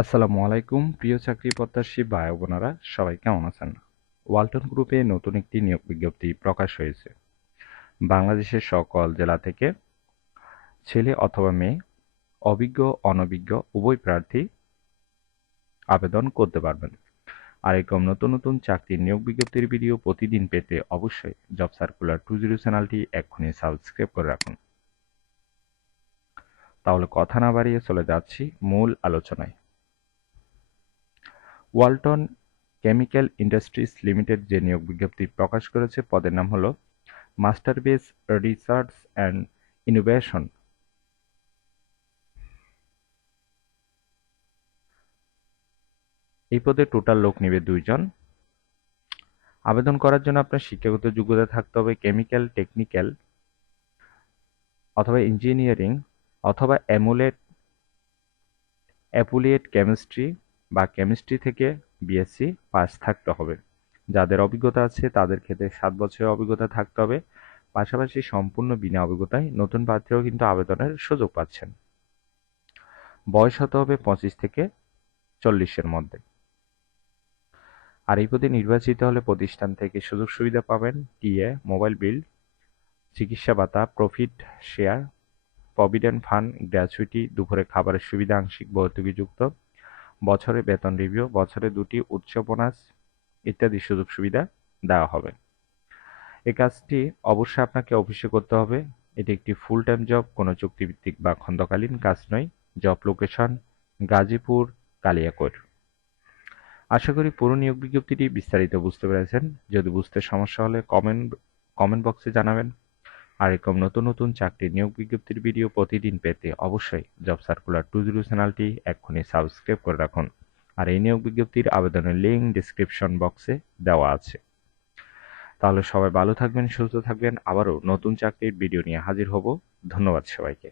আসসালামু আলাইকুম প্রিয় চাকরি প্রত্যাশী ভাই ও বোনেরা সবাই কেমন আছেন? ওয়ালটন গ্রুপে নতুন একটি নিয়োগ বিজ্ঞপ্তি প্রকাশ হয়েছে। বাংলাদেশের সকল জেলা থেকে ছেলে অথবা মেয়ে, অভিজ্ঞ অনভিজ্ঞ উভয় প্রার্থী আবেদন করতে পারবেন। আর এরকম নতুন নতুন চাকরির নিয়োগ বিজ্ঞপ্তির ভিডিও প্রতিদিন পেতে অবশ্যই জব সার্কুলার 20 চ্যানেলটি এক্ষুনি সাবস্ক্রাইব করে রাখুন। তাহলে কথা না বাড়িয়ে চলে যাচ্ছি মূল আলোচনায়। ওয়ালটন কেমিক্যাল ইন্ডাস্ট্রিজ লিমিটেড যে নিয়োগ বিজ্ঞপ্তি প্রকাশ করেছে পদের নাম হলো master base research and innovation. এই পদে টোটাল লোক নেবে 2 জন। আবেদন করার জন্য আপনার শিক্ষাগত যোগ্যতা থাকতে হবে কেমিক্যাল টেকনিক্যাল অথবা ইঞ্জিনিয়ারিং অথবা অ্যাপ্লিয়েড কেমিস্ট্রি বা কেমিস্ট্রি থেকে বিএসসি পাস থাকতে হবে। যাদের অভিজ্ঞতা আছে তাদের ক্ষেত্রে 7 বছরের অভিজ্ঞতা থাকতে হবে। পাশাপাশি সম্পূর্ণ বিনা অভিজ্ঞতায় নতুন প্রার্থীরাও কিন্তু আবেদনের সুযোগ পাচ্ছেন। বয়স হতে হবে 25 থেকে 40-এর মধ্যে। আর এই পদে নির্বাচিত হলে প্রতিষ্ঠান থেকে সুযোগ সুবিধা পাবেন টিএ, মোবাইল বিল, চিকিৎসা ভাতা, profit share, provident fund, gratuity, দুপুরে খাবারের সুবিধা আংশিক ভর্তুকিযুক্ত, বছরে বেতন রিভিউ, বছরে 2টি উচ্চ বোনাস ইত্যাদি সুযোগ সুবিধা দেওয়া হবে। এই কাজটি অবশ্যই আপনাকে অফিসে করতে হবে। এটি একটি ফুল টাইম জব, কোনো চুক্তিভিত্তিক বা খণ্ডকালীন কাজ নয়। Job location Gazipur, Kaliakair. আশা করি পুরো নিয়োগ বিজ্ঞপ্তিটি বিস্তারিত বুঝতে পেরেছেন। যদি বুঝতে সমস্যা হলে কমেন্ট বক্সে জানাবেন। আর এরকম নতুন নতুন চাকরির নিয়োগ বিজ্ঞপ্তির ভিডিও প্রতিদিন পেতে অবশ্যই জব সার্কুলার 20 চ্যানেলটি এক্ষুনি সাবস্ক্রাইব করে রাখুন। আর এই নিয়োগ বিজ্ঞপ্তির আবেদনের লিঙ্ক ডেসক্রিপশন বক্সে দেওয়া আছে। তাহলে সবাই ভালো থাকবেন, সুস্থ থাকবেন। আবারও নতুন চাকরির ভিডিও নিয়ে হাজির হব। ধন্যবাদ সবাইকে।